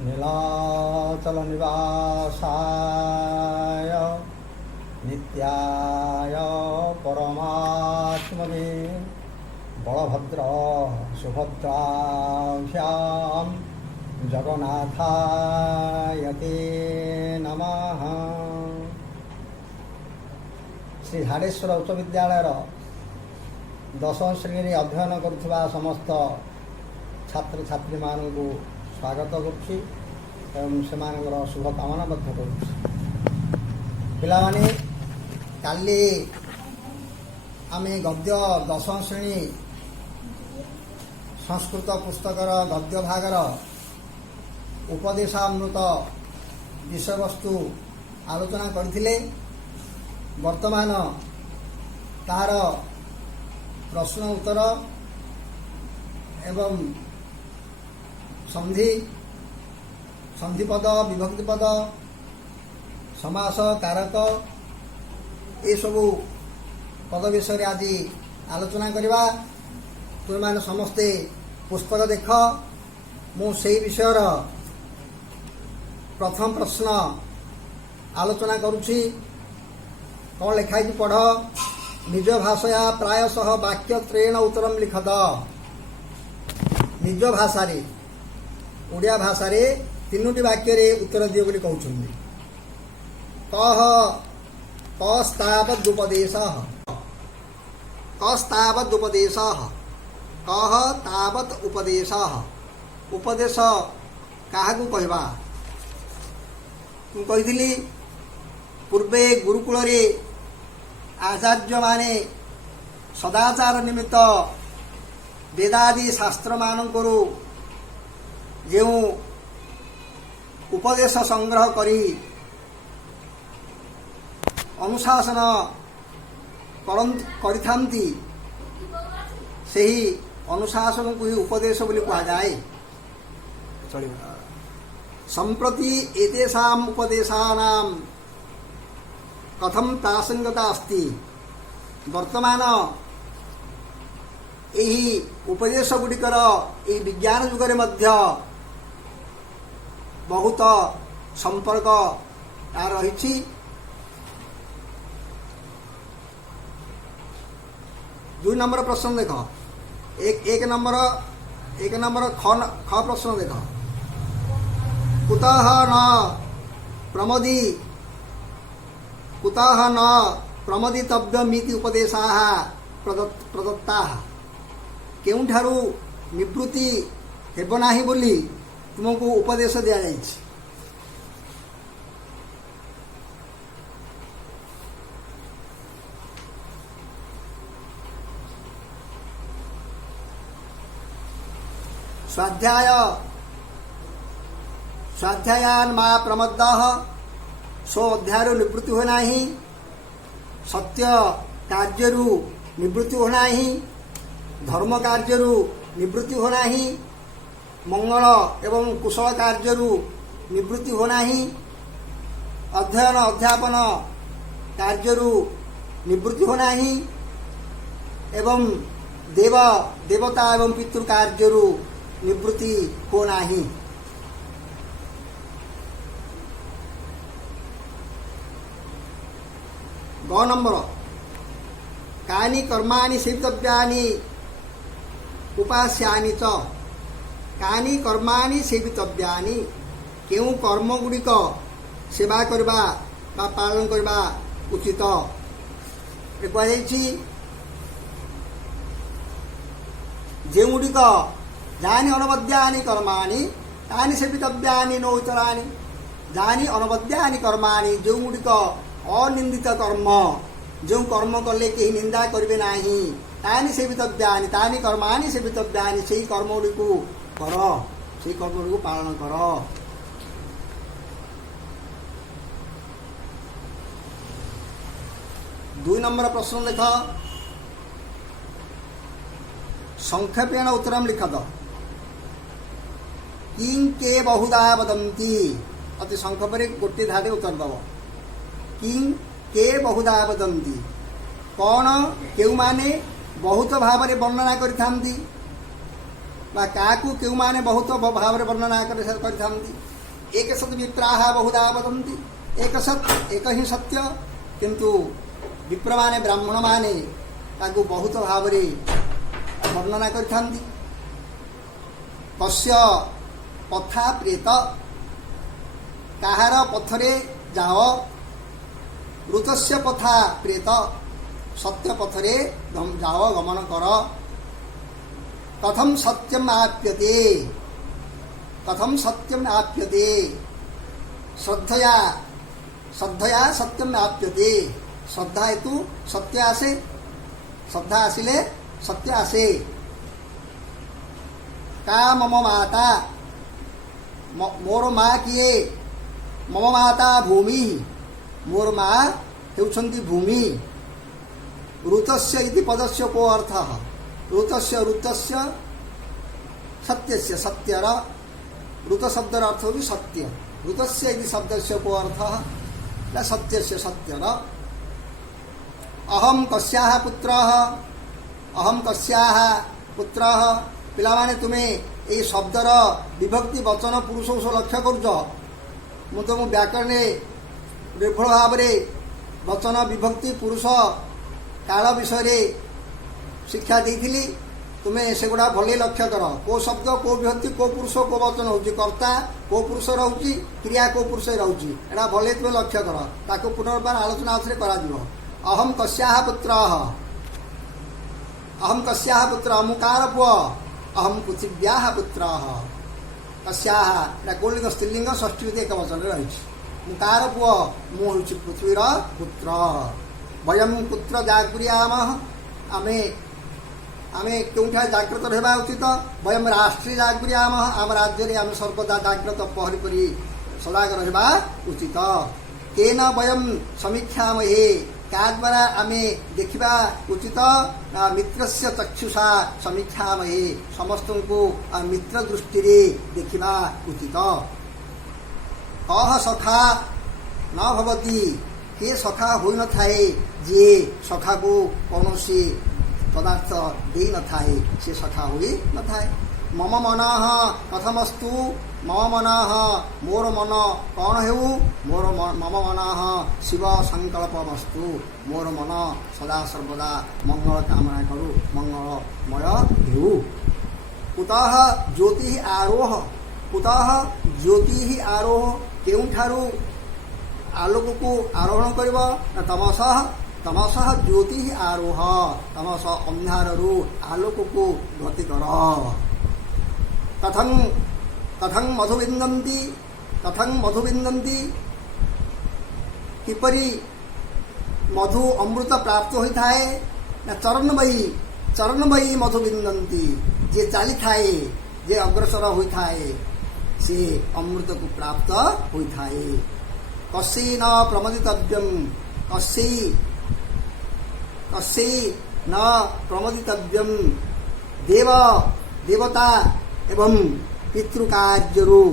नीलाचल निवासाय नित्याय परमात्मने बलभद्र सुभद्राभ्यां जगन्नाथाय ते नमः। श्री झाड़ेश्वर उच्च विद्यालय दशम श्रेणी अध्ययन करुवा समस्त छात्र छात्री मानू स्वागत करुच्ची एवं से शुभकामना करुच्ची। पिलामाने काली आमे गद्य दशम श्रेणी संस्कृत पुस्तकर गद्य भागर उपदेशामृत विषय वस्तु आलोचना करथिले। वर्तमान तार प्रश्न उत्तर एवं संधि संधिपद विभक्तिपद समास कारक ये सबू पद विषय आज आलोचना करवा। तुम मैंने समस्ते पुस्तक देख मु से विषय प्रथम प्रश्न आलोचना करुछि। कौन लिखाई पढ़। निज भाषया प्रायशः वाक्य त्रयेण उत्तरम लिखत। निज भाषा रे ओडिया भाषा रे तीनोटी वाक्य रे उत्तर दियो बोली कहउछन्ती। कह कस्तावदुपदेशः कस्तावदुपदेशः कह तावत उपदेशः उपदेश काहाकू कहबा। तू कहिथिली पूर्वे गुरुकुल रे आचार्य माने सदाचार निमित्त वेदादि शास्त्र मानकरू जो उपदेश संग्रह करी अनुशासन करिथांती सेही अनुशासन को ही उपदेश बोली कहा जाए। संप्रति एतेषाम् उपदेशानां कथम प्रासंगिकता अस्ति। वर्तमान यही उपदेश गुड़िकर यही विज्ञान युग मध्य बहुत संपर्क तार रही। दुई नंबर प्रश्न देख। एक नंबर ख प्रश्न देख। कुतः न प्रमदितव्यमिति उपदेशाः प्रदत्ताः। केउठारु निवृत्ति हेब नाही बोली तुमको उपदेश दिया जाइछि। स्वाध्यायान मा प्रमद्दः सो अध्यायु निवृत्ति हो नाही। सत्य कार्यरु निवृत्ति हो नाही। धर्म कार्यरु निवृत्ति हो नाही। मंगल एवं कुशल कार्यरु निवृत्ति हो नाही। अध्ययन अध्यापन कार्यरु निवृत्ति हो नाही। एवं देवता एवं पितृ कार्यरु निवृत्ति हो नाही। ग नंबर कानि कर्माणि सेवितव्यानि उपास्यानि च। कानि कर्माणि सेवितव्यानि केउ कर्म गुड़िक सेवा करबा बा पालन करबा उचित कहुछि। जे गुड़िक जानि अनवद्यानि कर्माणि तानि सेवितव्यानि नोचराणि। जानि अनवद्यानि कर्माणि जो गुड़िक अनिंदित कर्म जो कर्म कले कहीं निंदा करेंगे नाही तानि सेवितव्यानि तानि कर्माणि सेवितव्यानि से कर्म गुड़ी कर से कर्म गुड़ी पालन कर। दुई नंबर प्रश्न लिख। संक्षेपेण उत्तरम लिखत। किं के बहुधा वदन्ति। अति संक्षेप गोटे धारे उत्तर दब। किं के बहुधा वदन्ति कौन केउ माने बहुत भाव वर्णना करिथांती ବା କାହାକୁ କେଉଁମାନେ ବହୁତ ଭାବରେ ବର୍ଣ୍ଣନା କରିଥାନ୍ତି। ଏକ ସତ୍ ବିପ୍ରାହା ବହୁଧା ବଦନ୍ତି, ଏକ ସତ୍ ଏକ ହିଁ ସତ୍ୟ, କିନ୍ତୁ ବିପ୍ରମାନେ ବ୍ରାହ୍ମଣମାନେ ତାକୁ ବହୁତ ଭାବରେ ବର୍ଣ୍ଣନା କରିଥାନ୍ତି। କସ୍ୟ ପଥା ପ୍ରେତ, କାହାର ପଥରେ ଯାଅ, ଋତସ୍ୟ ପଥା ପ୍ରେତ, ସତ୍ୟ ପଥରେ ଯାଅ ଗମନ କର। କଥମ୍ ସତ୍ୟମ୍ ଆପ୍ୟତେ, କଥମ୍ ସତ୍ୟମ୍ ଆପ୍ୟତେ, শ্রদ্ধয়া শ্রদ্ধয়া সত্যম আপ্যতে, শ্রদ্ধা হেতু সত্য আসে, শ্রদ্ধা আসিলে সত্য আসে। কা মম মাতা, মোর মা কিয়ে, মম মাতা ভূমি, মোর মা হেউছন্তি ভূমি। ऋतस्य इति पदस्य को अर्थ, ऋतस्य ऋतस्य सत्यस्य सत्यर, ऋत शब्दर अर्थ होगी सत्य, ऋतस्य इति शब्दस्य को अर्थ सत्यस्य सत्यर। अहम कस्याः पुत्रः, अहम कस्याः पुत्रः, पिलामाने तुमे एई शब्दर विभक्ति वचन पुरुष लक्ष्य करुच। मु तुम व्याकरण निर्भुल भाव वचन विभक्ति पुरुष काल विषय शिक्षा देइथिली, तुमे सेगुड़ा भले लक्ष्य कर। को शब्द को विभक्ति को पुरुष को वचन होची, कर्ता को पुरुष रहुची, क्रिया को पुरुष रहुची, एटा भले तुमे लक्ष्य कर। ताको पुनर्बार आलोचना आउथरे करा दिबो। अहम कस्याः पुत्रः, अहम कस्याः पुत्रः, मु कार पुओ, अहम पृथिव्याः पुत्रः। कस्याः एटा गोलिंग स्त्रीलिंग षष्ठी एक वचन रहिछि। मु कार पुओ, मु होछि पृथ्वीर पुत्र। वयम पुत्र जागृयाम, आमे आमे केउठा जाग्रत रहबा उचित। वयम राष्ट्रीय जागृयाम, आम राज्य रे आम सर्वदा जाग्रत पहरी परी सदाग रहबा उचित। केन वयम समीक्षामहे, का द्वारा आमे देखिबा उचित। मित्रस्य चक्षुषा समीक्षामहे, समस्त को मित्र दृष्टि रे देखिबा उचित। कह सखा न भवति, के सखा होई न थाए, जे सखा को कौनसी पदार्थ दे न थाए, से सखा होई न थाए। मम मनः कथमस्तु, मम मनः मोर मन कौन हेउ, मोर मम मनः शिव संकल्पमस्तु, मोर मन सदा सर्वदा मंगल कामना करू, मंगलमय हेउ। कुतः ज्योति आरोह, कुतः ज्योति आरोह, केउठारु आलोक को आरोहण करिब, तमसः तमसः ज्योति आरोह, तमस अंधारु आलोक को गति कर। कथं कथं मधुविंदन्ति, कथं मधुविंदन्ति, किपरि मधु अमृत प्राप्त होई थाए। चरणमयी मधुविंदन्ति, जे चाली थाए, जे अग्रसर होई थाए, से अमृत को प्राप्त होई थाए। कस्यै न प्रमदितव्यम, कस्यै न प्रमदितव्यम, देव देवता एवं पितृकार्यरु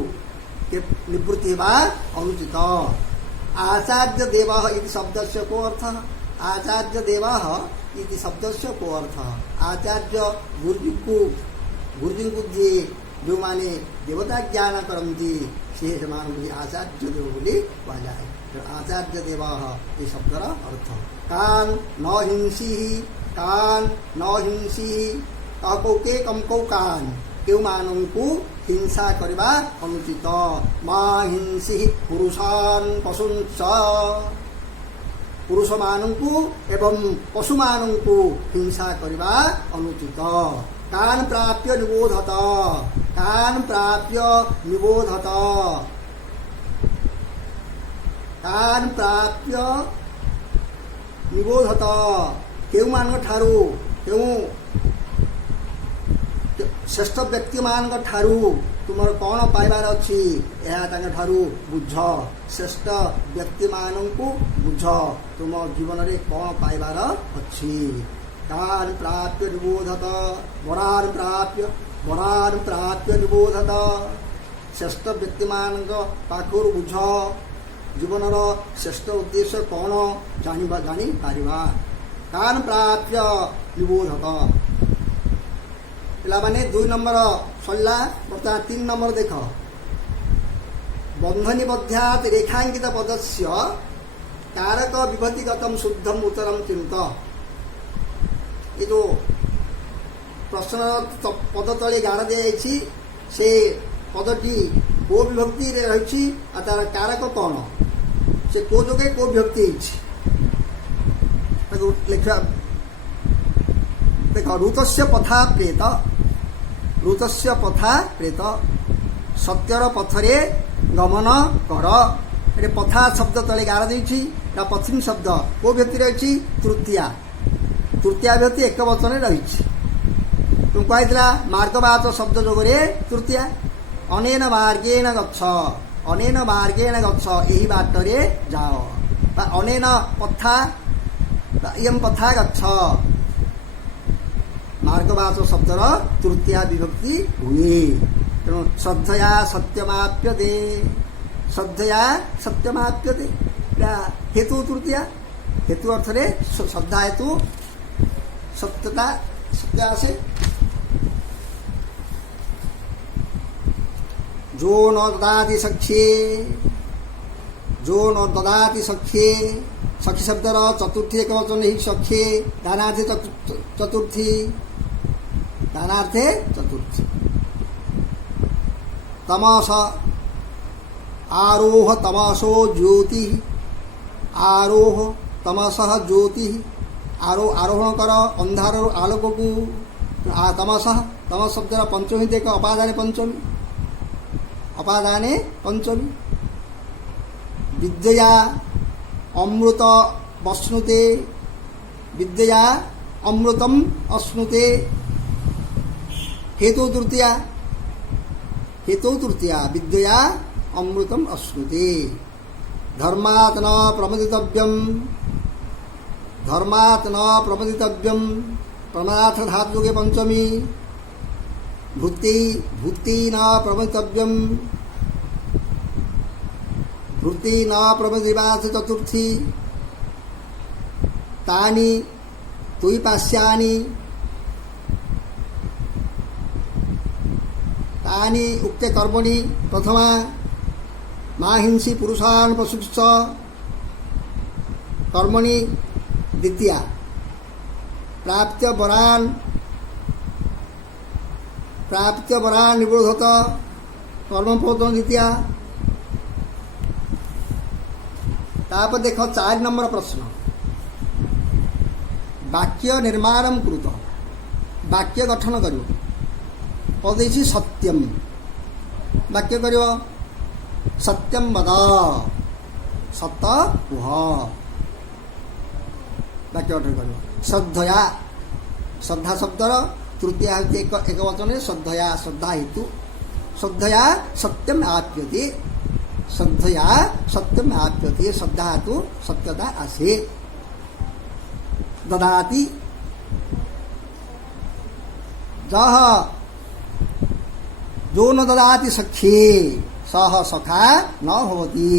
निवृत्ति हेबा अनुचित। आचार्य देवः इति शब्दस्य को अर्थ, आचार्य देवः इति शब्दस्य को अर्थ, आचार्य गुरुजी को जे जो माने देवता ज्ञान करती, से आचार्य देव बोली कहुए। आचार्य देव ये शब्दर अर्थ। कान न हिंसी, कान न हिंसी, कहको के कम कौ कान, केउ मानंकु हिंसा करबा अनुचित। मां हिंसी पुरुषान पशुंच, पुरुष मानंकु एवं पशु मानंकु हिंसा करबा अनुचित। कान प्राप्य निबोधत, कान प्राप्य निबोधत, कान प्राप्य निबोधत, केउ मान ठारू, केउ श्रेष्ठ व्यक्ति मान ठारू तुमर कौन पाइबार अच्छी, यह ठारू बुझ। श्रेष्ठ व्यक्ति मानंकु बुझ, तुम जीवन रे कौन पाइबार अच्छी। कान प्राप्य निबोधत, वरान प्राप्य निबोधत, श्रेष्ठ व्यक्ति मान पाखर बुझ। जीवन श्रेष्ठ उद्देश्य कौन जानी पारिबा। कान प्राप्य निबोधत, ପିଲାମାନେ 2 ନମ୍ବର ସରିଲା। ବର୍ତ୍ତମାନ 3 ନମ୍ବର ଦେଖ। ବନ୍ଧନୀ ବଧ୍ୟାତ ରେଖାଙ୍କିତ ପଦସ୍ୟ कारक विभक्तिगतम शुद्धम उत्तरम चिंत। ये जो प्रश्न पद तले गाड़ दी से पदटी को विभक्ति रही तार कारक कौन से को जोगे को विभक्ति लिखा देख। ऋतस्य पथा प्रेत ऋतस्य पथा प्रेत सत्यर पथरे गमन कर। ये पथा शब्द तले गाड़ दी पश्चिम शब्द को व्यक्ति रही तृतीया तृतीया व्यक्ति एक वचन रही तुम कहला मार्गवाच शब्द जोगरे तृतीया। अनेन मार्गेण गच्छ अनेन मार्गेण गच्छ यही बाटरे जाओ अनेन पथा इयं पथा गच्छ मार्गवाच शब्दर तृतीया विभक्ति हुए। तेणु श्रद्धया सत्यमाप्यते श्रद्धया सत्यमाप्यते हेतु तृतीया हेतु अर्थ रे श्रद्धा हेतु सत्यता सत्या से जो न ददाति सख्ये जो न ददाति सख्ये सखी शब्दर चतुर्थी एक वचन ही सख्ये दानार्थे चतुर्थी दानार्थे चतुर्थी। तमस आरोह तमसो ज्योति आरोह तमसः ज्योति आरोहण कर अंधार आलोक को तमसः तमस शब्द पंचमी देख अपादाने पंचमी अपादाने पंचमी। विद्या अमृत वश्नुते विद्या अमृतम अश्नुते हेतु तृतीया विद्या अमृतम अश्नुते। धर्मात् न प्रमदितव्यम प्रमादार्थ धातु के पंचमी। भूति न प्रमदितव्यम भूति न प्रमदिवार्थ चतुर्थी। तानि तुई पास्यानि तानि उक्ते कर्मणि प्रथमा। माहिंसी पुरुषान् पशुश्च कर्मणि द्वितीया। प्राप्त्य वरान् निबोधत कर्मफल द्वितीया। तापर देख 4 नंबर प्रश्न। वाक्य निर्माण कृत वाक्य गठन कर पदेशी सत्यम वाक्य कर सत्यम वद सत कुह वाक्य गठन कर। श्रद्धया श्रद्धा शब्दर तृतीया एक वचन श्रद्धया श्रद्धा हेतु श्रद्धया सत्यम आप्यते श्रद्धया सत्यम आप्यते श्रद्धा हेतु सत्यता आसे। ददाति जह जो न ददाति सख्ये सह सखा न होती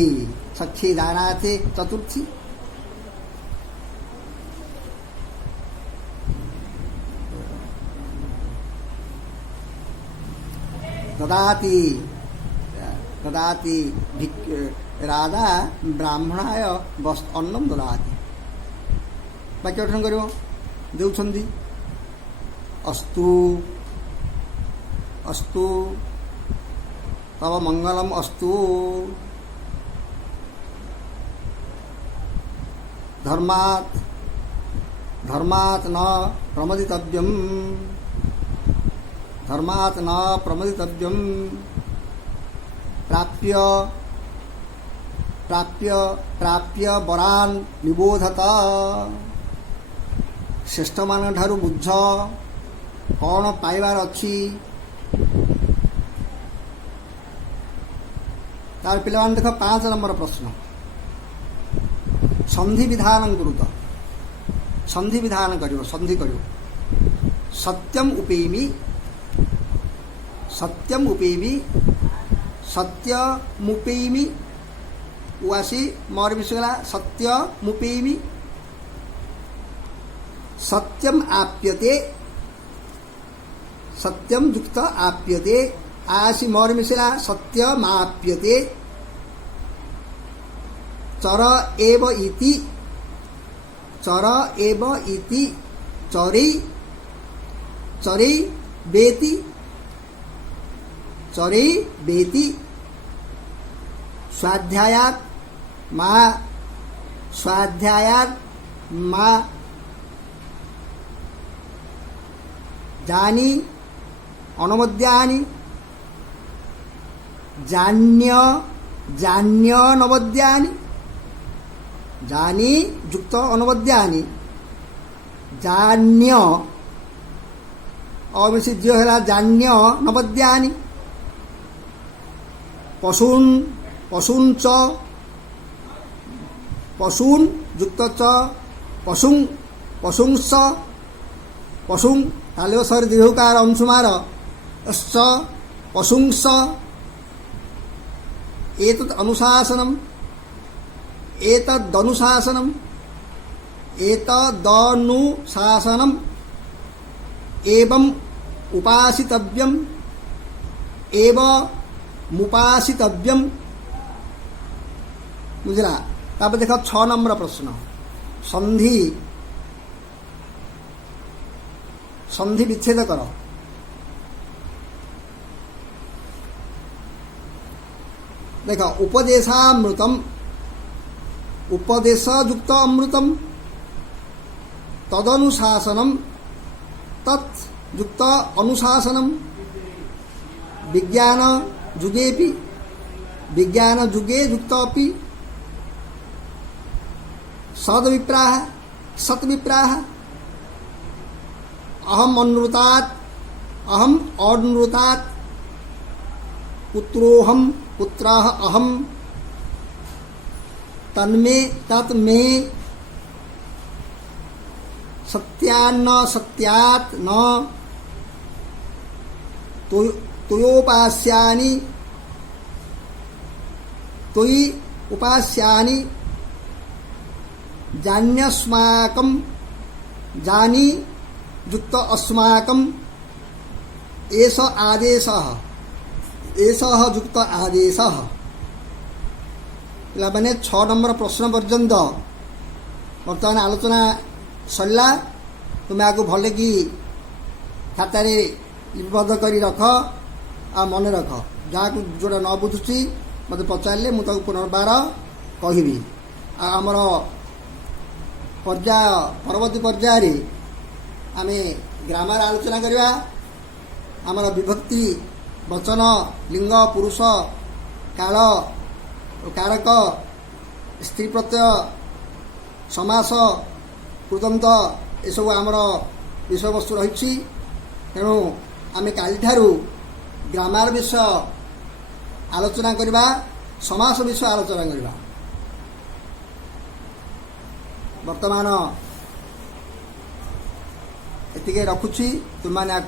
सख्ये दानार्थे चतुर्थी। ददाति ददाति राधा ब्राह्मणाय अन्नम ददाति वाक्य गठन कर देउछन्ति। अस्तु अस्तु तव मंगलम अस्तु। धर्मात् न प्रमदितव्यम धर्मात् न प्रमदितव्यम। प्राप्य प्राप्य प्राप्य वरान् निबोधत श्रेष्ठ मान ठारू बुझ कौन पाइबार अच्छी। तार पिला देख 5 नंबर प्रश्न। संधि विधान गुरुत संधि विधान कर संधि कर। सत्यम उपेमी सत्य मुपेमी उसी मोर विषयला सत्य मुपेमी। सत्यम आप्यते सत्यम युक्त आप्यते आसी मर मिसिला सत्यमाप्यते चर एव इति चरी बेति स्वाध्यायात् मा जानी अनवद्यानि जान्यनवद्यानि जानी युक्त अनवद्यानि जान्य अवश्य जो है जान्य नवद्यानि पशून् युक्त च पशुं ताले सर दीर्घकार अंशुमार पशुंस एतदनुशासनम् एवं मुपासितव्यम बुझला। तापर देख 6 नंबर प्रश्न संधि विच्छेद कर। देख उपदेशामृतम उपदेश युक्त अमृतम तदनुशासनम तत् युक्त अनुशासनम विज्ञान जुगे युक्त अपि सद्विप्राह अहम अनृतात् पुत्रोहम पुत्राः अहम तन्मे तत्मे सत्यान्न सत्यात् न त्वयि उपास्यानि जान्यस्माकं जानी युक्त अस्माकं एष आदेशः युक्त आदेशः। मैंने 6 नंबर प्रश्न पर्यंत बर्तमान आलोचना सरला। तुम्हें आपको भले कि खातार लिपिबद्ध करी रख आ मन रख जहाँ जोटा न बुझुची मत पचारे मुझे पुनर्बार कहबी। आमर परवर्ती पर्यायर आम ग्रामर आलोचना करवा। आमर विभक्ति वचन लिंग पुरुष काल कारक स्त्री प्रत्यय समास कृदंत एसबू आमर विषय वस्तु रही। तेणु आम काली ठारू ग्रामर विषय आलोचना करवा समास विषय आलोचना करवा। वर्तमान एतिके रखुची तुम मैंने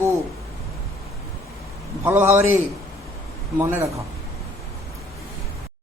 भल भाव मन रख।